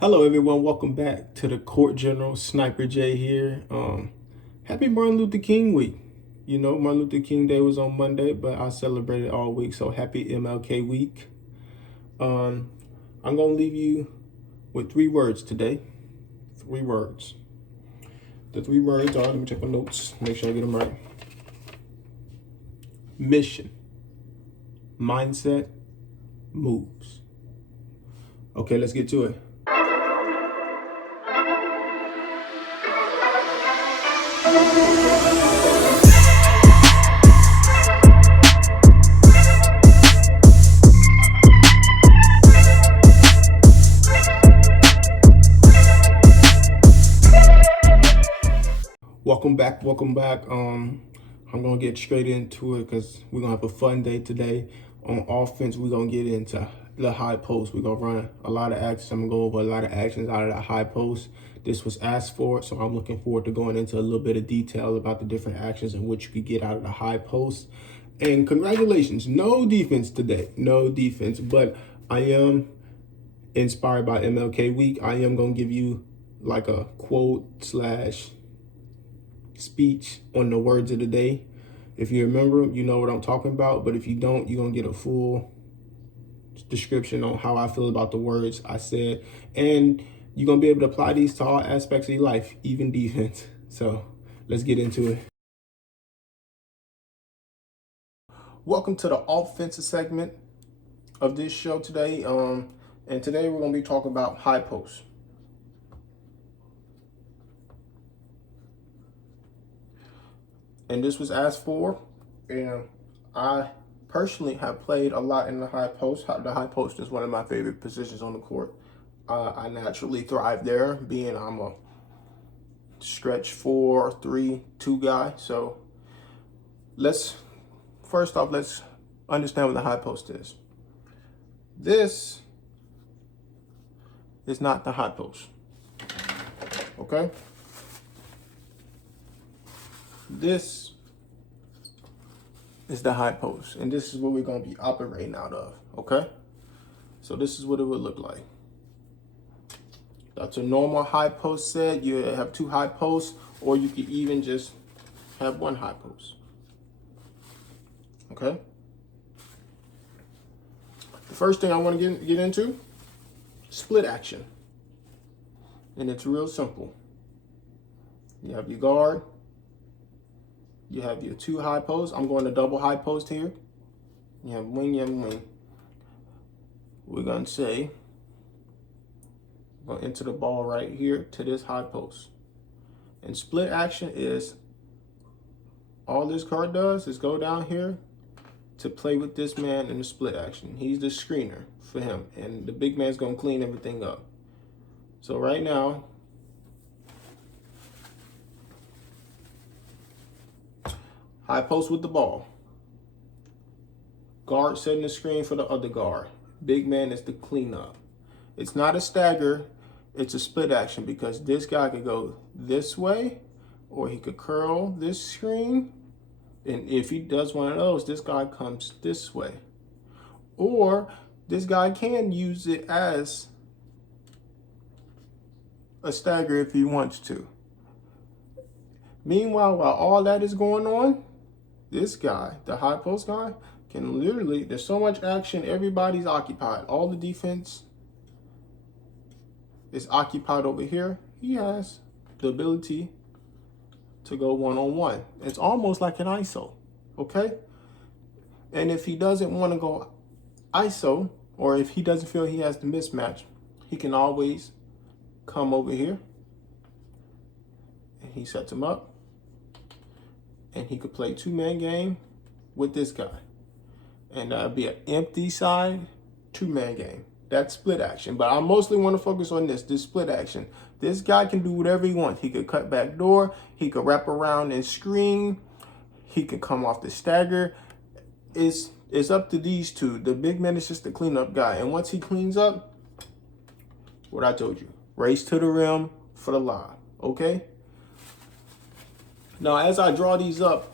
Hello, everyone. Welcome back to the Court General. Sniper J here. Happy Martin Luther King week. You know, Martin Luther King Day was on Monday, but I celebrated all week. So happy MLK week. I'm going to leave you with 3 words today. 3 words. The 3 words are, let me check my notes, make sure I get them right. Mission, mindset, moves. Okay, let's get to it. Welcome back. I'm gonna get straight into it because we're gonna have a fun day today. On offense, we're gonna get into the high post. We're gonna run a lot of actions. I'm gonna go over a lot of actions out of that high post. This was asked for, so I'm looking forward to going into a little bit of detail about the different actions and what you could get out of the high post. And congratulations, no defense today, no defense, but I am inspired by MLK week. I am gonna give you like a quote slash speech on the words of the day. If you remember, you know what I'm talking about, but if you don't, you're gonna get a full description on how I feel about the words I said, and you're gonna be able to apply these to all aspects of your life, even defense. So let's get into it. Welcome to the offensive segment of this show today. And today we're gonna be talking about high post. And this was asked for, and I personally have played a lot in the high post. The high post is one of my favorite positions on the court. I naturally thrive there, being I'm a stretch 4-3-2 guy. So first off, let's understand what the high post is. This is not the high post, okay? This is the high post, and this is what we're going to be operating out of, okay? So this is what it would look like. That's a normal high post set. You have 2 high posts, or you could even just have 1 high post, okay? The first thing I want to get into, split action. And it's real simple. You have your guard. You have your 2 high posts. I'm going to double high post here. You have wing, you have wing. We're going to say, going into the ball right here to this high post. And split action is, all this card does is go down here to play with this man in the split action. He's the screener for him. And the big man's going to clean everything up. So right now, high post with the ball. Guard setting the screen for the other guard. Big man is the cleanup. It's not a stagger, it's a split action, because this guy could go this way, or he could curl this screen. And if he does one of those, this guy comes this way. Or this guy can use it as a stagger if he wants to. Meanwhile, while all that is going on, this guy, the high post guy, can literally, there's so much action, everybody's occupied. All the defense is occupied over here. He has the ability to go one-on-one. It's almost like an ISO, okay? And if he doesn't want to go ISO, or if he doesn't feel he has the mismatch, he can always come over here and he sets him up. And he could play 2-man game with this guy. And that'd be an empty side 2-man game. That's split action. But I mostly want to focus on this split action. This guy can do whatever he wants. He could cut back door. He could wrap around and screen. He could come off the stagger. It's up to these 2. The big man is just the cleanup guy. And once he cleans up, what I told you, race to the rim for the lob, okay? Now, as I draw these up,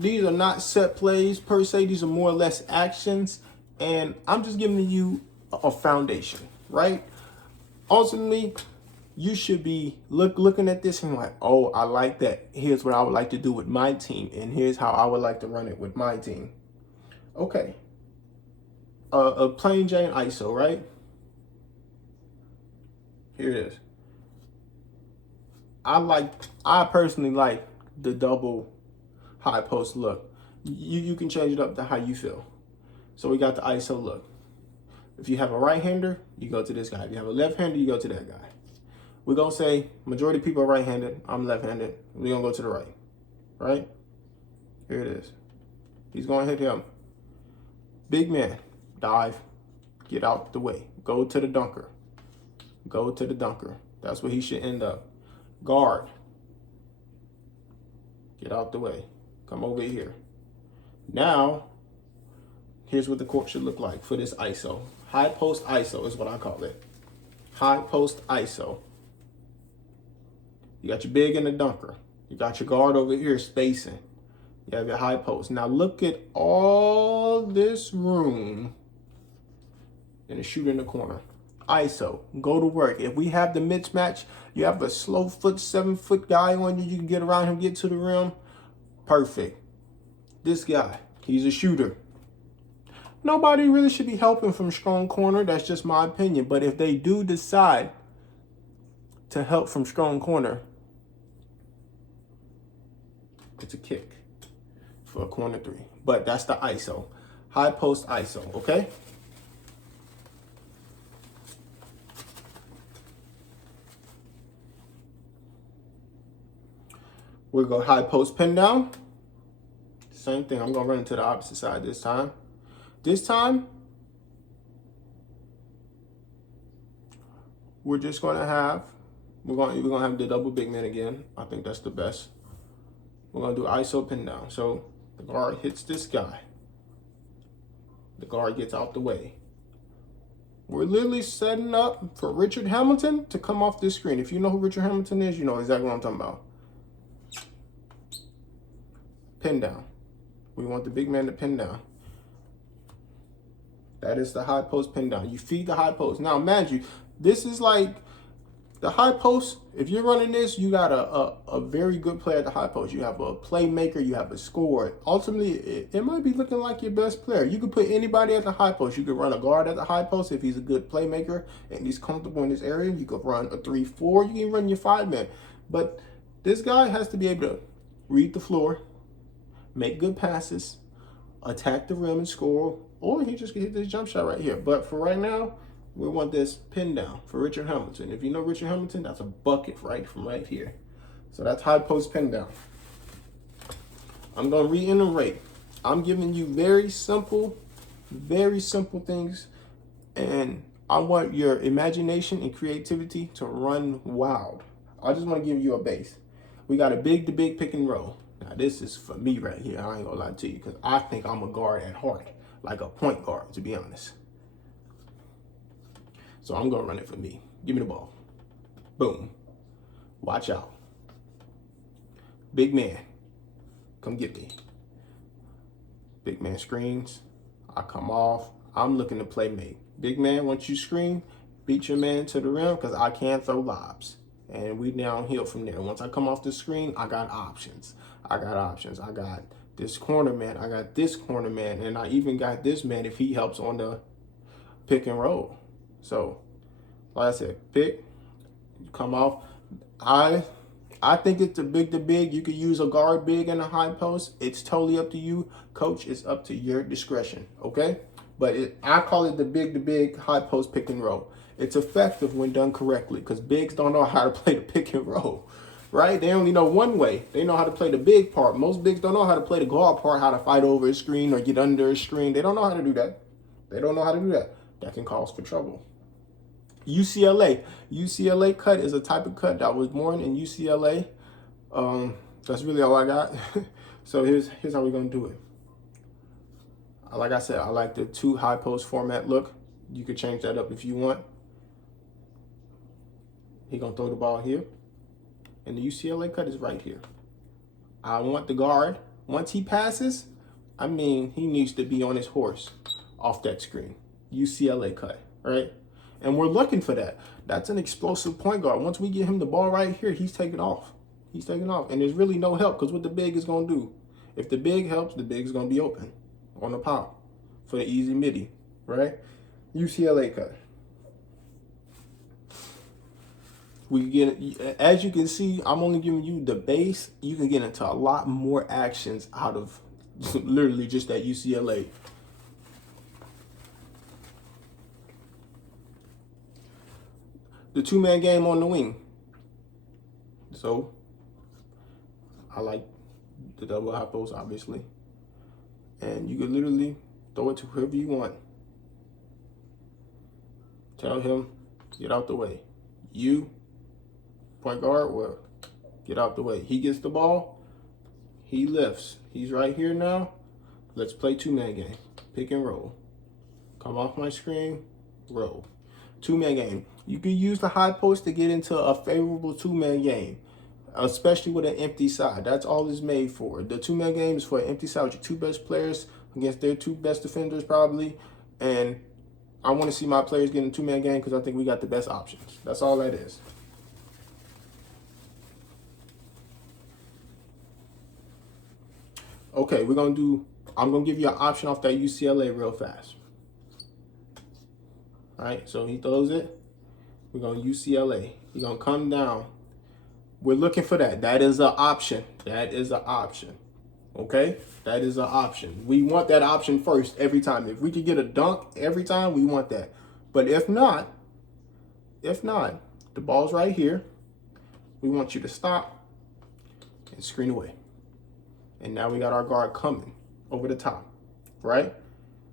these are not set plays per se. These are more or less actions, and I'm just giving you a foundation, right? ultimately, you should be looking at this and like, oh, I like that. Here's what I would like to do with my team, and here's how I would like to run it with my team. Okay. A plain Jane ISO, right? Here it is. I personally like the double high post look. You can change it up to how you feel. So we got the ISO look. If you have a right-hander, you go to this guy. If you have a left-hander, you go to that guy. We're going to say majority of people are right-handed. I'm left-handed. We're going to go to the right. Right? Here it is. He's going to hit him. Big man. Dive. Get out the way. Go to the dunker. Go to the dunker. That's where he should end up. Guard. Get out the way. Come over here. Now, here's what the court should look like for this ISO. High post ISO is what I call it. High post ISO. You got your big and the dunker. You got your guard over here spacing. You have your high post. Now look at all this room and a shooter in the corner. ISO, go to work. If we have the mismatch, you have a slow foot, 7-foot guy on you, you can get around him, get to the rim. Perfect. This guy, he's a shooter. Nobody really should be helping from strong corner. That's just my opinion. But if they do decide to help from strong corner, it's a kick for a corner three. But that's the ISO. High post ISO, okay? We'll go high post pin down. Same thing. I'm going to run into the opposite side this time. This time, we're just going to have, we're going to have the double big man again. I think that's the best. We're going to do ISO pin down. So the guard hits this guy. The guard gets out the way. We're literally setting up for Richard Hamilton to come off this screen. If you know who Richard Hamilton is, you know exactly what I'm talking about. Pin down. We want the big man to pin down. That is the high post pin down. You feed the high post. Now, imagine, this is like the high post. If you're running this, you got a very good player at the high post. You have a playmaker. You have a scorer. Ultimately, it might be looking like your best player. You could put anybody at the high post. You could run a guard at the high post if he's a good playmaker and he's comfortable in this area. You could run a 3-4. You can run your 5-man. But this guy has to be able to read the floor, make good passes, attack the rim and score, or he just can hit this jump shot right here. But for right now, we want this pin down for Richard Hamilton. If you know Richard Hamilton, that's a bucket from right here. So that's high post pin down. I'm going to reiterate. I'm giving you very simple things, and I want your imagination and creativity to run wild. I just want to give you a base. We got a big to big pick and roll. Now, this is for me right here. I ain't gonna lie to you, because I think I'm a guard at heart, like a point guard, to be honest. So I'm gonna run it for me. Give me the ball. Boom. Watch out. Big man, come get me. Big man screens. I come off. I'm looking to play mate. Big man, once you screen, beat your man to the rim, because I can throw lobs. And we downhill from there. Once I come off the screen, I got options. I got this corner man. I got this corner man. And I even got this man if he helps on the pick and roll. So, like I said, pick, come off. I think it's a big to big. You could use a guard big and a high post. It's totally up to you. Coach, it's up to your discretion, okay? But I call it the big to big high post pick and roll. It's effective when done correctly, because bigs don't know how to play the pick and roll, right? They only know one way. They know how to play the big part. Most bigs don't know how to play the guard part, how to fight over a screen or get under a screen. They don't know how to do that. They don't know how to do that. That can cause for trouble. UCLA cut is a type of cut that was born in UCLA. That's really all I got. So here's how we're gonna do it. Like I said, I like the 2 high post format look. You could change that up if you want. He gonna throw the ball here, and the UCLA cut is right here. I want the guard. Once he passes, I mean, he needs to be on his horse off that screen. UCLA cut, right? And we're looking for that. That's an explosive point guard. Once we get him the ball right here, he's taking off. He's taking off. And there's really no help, because what the big is going to do, if the big helps, the big is going to be open on the pop for the easy midi, right? UCLA cut. We get, as you can see, I'm only giving you the base. You can get into a lot more actions out of literally just that UCLA. The two-man game on the wing. So I like the double high post, obviously. And you can literally throw it to whoever you want. Tell him, get out the way. You, point guard, well, get out the way. He gets the ball, he lifts. He's right here now. Let's play two-man game. Pick and roll. Come off my screen, roll. Two-man game. You can use the high post to get into a favorable two-man game, especially with an empty side. That's all it's made for. The two-man game is for an empty side with your two best players against their two best defenders probably. And I want to see my players get in a two-man game because I think we got the best options. That's all that is. Okay, I'm going to give you an option off that UCLA real fast. All right, so he throws it. We're going to UCLA. He's going to come down. We're looking for that. That is an option. That is an option. Okay? That is an option. We want that option first every time. If we could get a dunk every time, we want that. But if not, the ball's right here. We want you to stop and screen away. And now we got our guard coming over the top, right?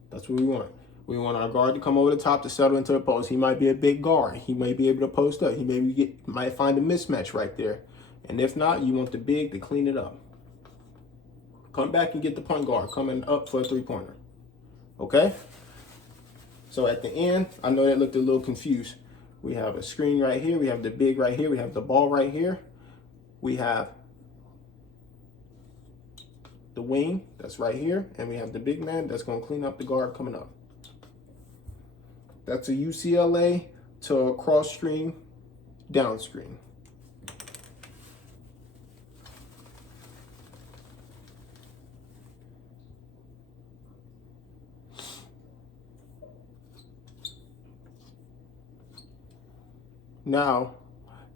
That's what we want. We want our guard to come over the top to settle into the post. He might be a big guard. He may be able to post up. He might find a mismatch right there. And if not, you want the big to clean it up. Come back and get the point guard coming up for a three-pointer. Okay? So at the end, I know that looked a little confused. We have a screen right here. We have the big right here. We have the ball right here. We have the wing that's right here. And we have the big man that's going to clean up the guard coming up. That's a UCLA to a cross screen, down screen. Now,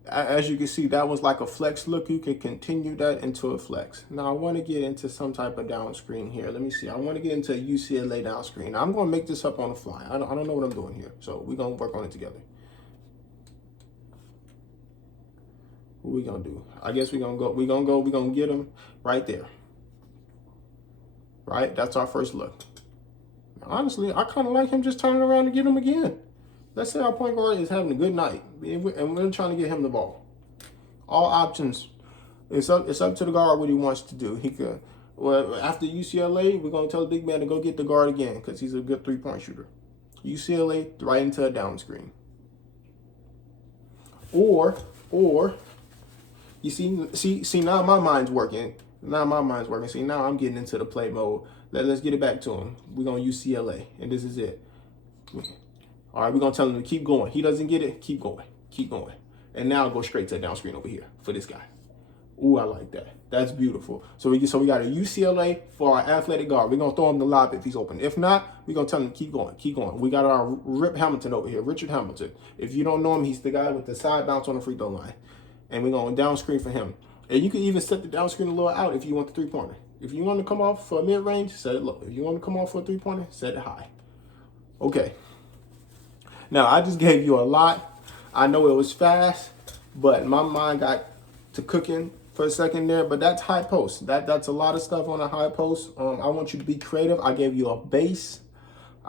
as you can see, that was like a flex look. You can continue that into a flex. Now, I want to get into some type of down screen here. Let me see. I want to get into a UCLA down screen. I'm going to make this up on the fly. I don't know what I'm doing here. So we're going to work on it together. What we going to do? I guess we're going to get them right there. Right? That's our first look. Now, honestly, I kind of like him just turning around and get him again. Let's say our point guard is having a good night, and we're trying to get him the ball. All options. It's up to the guard what he wants to do. He could, well, after UCLA, we're going to tell the big man to go get the guard again because he's a good three-point shooter. UCLA right into a down screen. Or you see now my mind's working. See, now I'm getting into the play mode. Let's get it back to him. We're going to UCLA, and this is it. All right, we're going to tell him to keep going. He doesn't get it, keep going. And now go straight to the down screen over here for this guy. Ooh, I like that. That's beautiful. So we got a UCLA for our athletic guard. We're going to throw him the lob if he's open. If not, we're going to tell him to keep going. We got our Rip Hamilton over here, Richard Hamilton. If you don't know him, he's the guy with the side bounce on the free throw line. And we're going down screen for him. And you can even set the down screen a little out if you want the three-pointer. If you want to come off for a mid-range, set it low. If you want to come off for a three-pointer, set it high. Okay. Now, I just gave you a lot. I know it was fast, but my mind got to cooking for a second there. But that's high post. That's a lot of stuff on a high post. I want you to be creative. I gave you a base.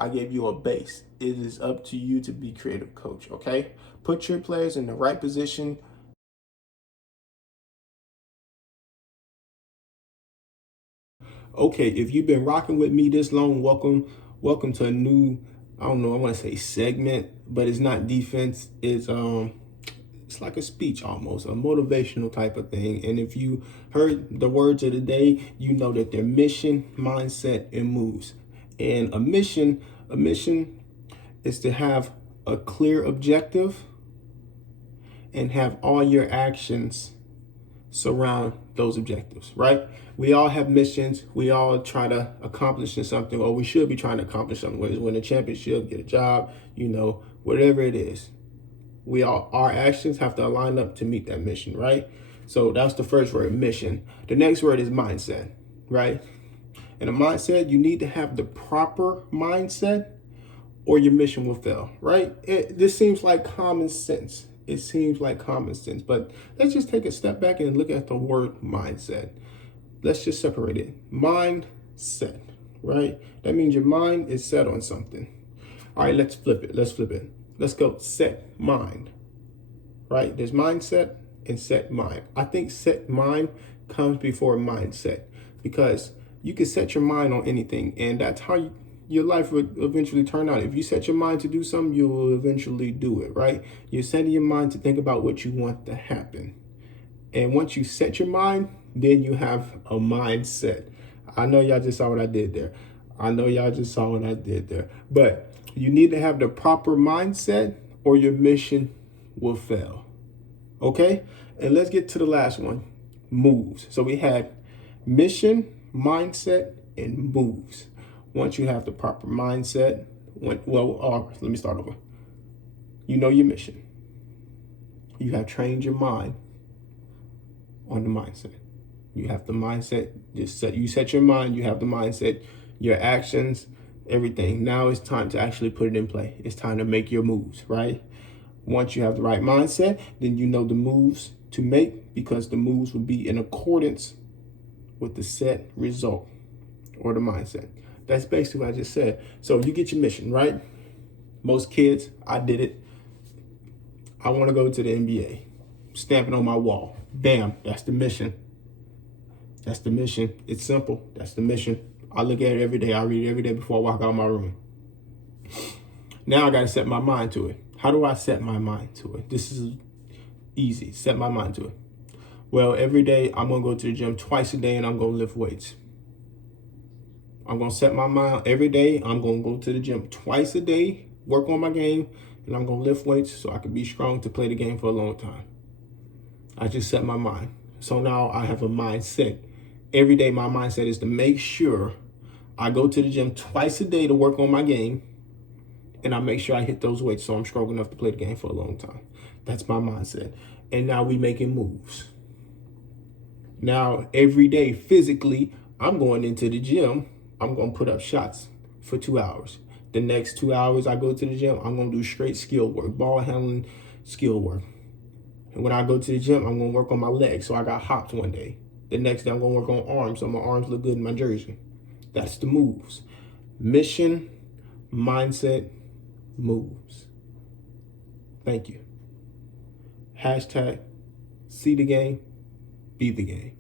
It is up to you to be creative, coach, okay? Put your players in the right position. Okay, if you've been rocking with me this long, welcome to a new, I don't know, I want to say segment, but it's not defense. It's like a speech almost, a motivational type of thing. And if you heard the words of the day, you know that they're mission, mindset, and moves. And a mission is to have a clear objective and have all your actions surround those objectives, right? We all have missions. We all try to accomplish something, or we should be trying to accomplish something, whether it's win a championship, get a job, whatever it is. Our actions have to align up to meet that mission, right? So that's the first word, mission. The next word is mindset, right? And a mindset, you need to have the proper mindset or your mission will fail, right? This seems like common sense. It seems like common sense, but let's just take a step back and look at the word mindset. Let's just separate it. Mindset, right? That means your mind is set on something. All right, let's flip it. Let's go set mind, right? There's mindset and set mind. I think set mind comes before mindset, because you can set your mind on anything, and that's how your life would eventually turn out. If you set your mind to do something, you will eventually do it, right? You're setting your mind to think about what you want to happen. And once you set your mind, then you have a mindset. I know y'all just saw what I did there. But you need to have the proper mindset or your mission will fail. Okay? And let's get to the last one, moves. So we had mission, mindset, and moves. Once you have the proper mindset, let me start over. You know your mission. You have trained your mind on the mindset. You have the mindset. You set your mind, you have the mindset, your actions, everything. Now it's time to actually put it in play. It's time to make your moves, right? Once you have the right mindset, then you know the moves to make, because the moves will be in accordance with the set result or the mindset. That's basically what I just said. So you get your mission, right? Most kids, I did it. I want to go to the NBA. Stamp it on my wall. Bam, that's the mission. That's the mission. It's simple. That's the mission. I look at it every day. I read it every day before I walk out of my room. Now I got to set my mind to it. How do I set my mind to it? This is easy. Set my mind to it. Well, every day I'm going to go to the gym twice a day, and I'm going to lift weights. I'm going to set my mind every day. I'm going to go to the gym twice a day, work on my game, and I'm going to lift weights so I can be strong to play the game for a long time. I just set my mind. So now I have a mindset. Every day my mindset is to make sure I go to the gym twice a day to work on my game, and I make sure I hit those weights so I'm strong enough to play the game for a long time. That's my mindset. And now we making moves. Now every day physically, I'm going into the gym. I'm going to put up shots for 2 hours. The next 2 hours I go to the gym, I'm going to do straight skill work, ball handling skill work. And when I go to the gym, I'm going to work on my legs. So I got hops one day. The next day I'm going to work on arms so my arms look good in my jersey. That's the moves. Mission, mindset, moves. Thank you. # see the game, be the game.